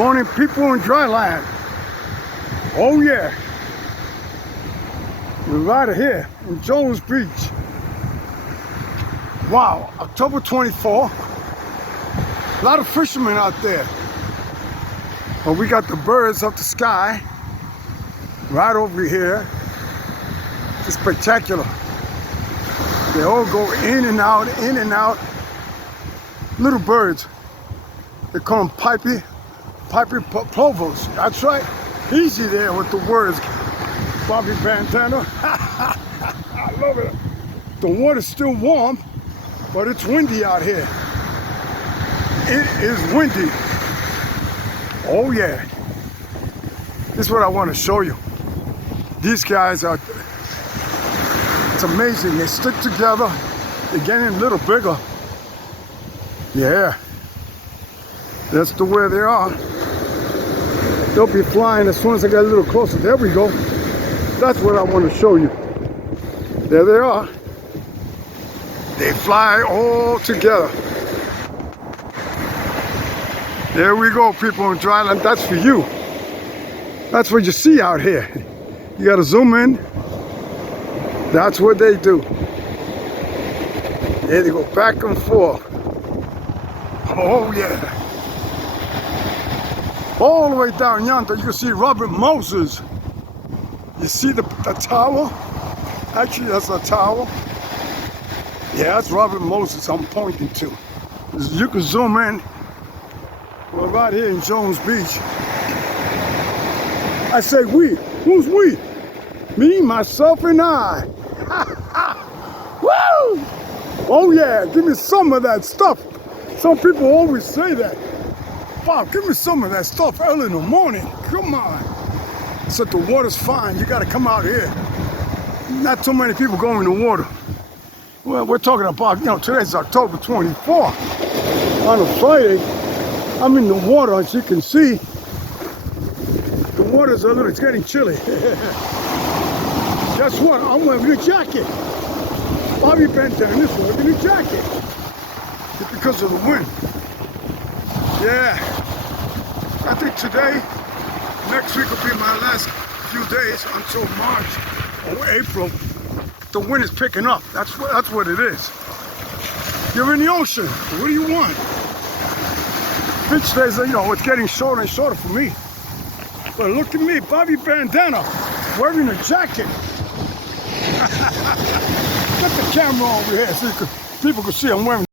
Morning, people in dry land. Oh yeah, we're right here in Jonesbeach. Wow, October 24. A lot of fishermen out there. But we got the birds up the sky right over here. It's spectacular. They all go in and out, in and out. Little birds. They call them pipey plovers. That's right. Easy there with the words, Bobby Bandana. I love it. The water's still warm, but it's windy out here. It is windy. Oh yeah. This is what I want to show you. These guys are, it's amazing. They stick together. They're getting a little bigger. Yeah. That's the way they are. They'll be flying as soon as I get a little closer. There we go. That's what I want to show you. There they are. They fly all together. There we go, people in dryland. That's for you. That's what you see out here. You got to zoom in. That's what they do. There they go back and forth. Oh yeah. All the way down yonder, you can see Robert Moses. You see the tower? Actually, that's a tower. Yeah, that's Robert Moses I'm pointing to. You can zoom in. We're right here in Jonesbeach. I say we. Who's we? Me, myself, and I. Woo! Oh yeah, give me some of that stuff. Some people always say that. Bob, give me some of that stuff early in the morning. Come on. I said the water's fine. You got to come out here. Not too many people go in the water. Well, we're talking about, today's October 24. On a Friday, I'm in the water, as you can see. The water's it's getting chilly. Guess what? I'm wearing a jacket. Bobby Bandana is wearing a jacket. It's because of the wind. Yeah, I think today, next week will be my last few days until March or April. The wind is picking up. That's what it is. You're in the ocean. What do you want? Beach days, it's getting shorter and shorter for me. But look at me, Bobby Bandana, wearing a jacket. Put the camera over here so people can see I'm wearing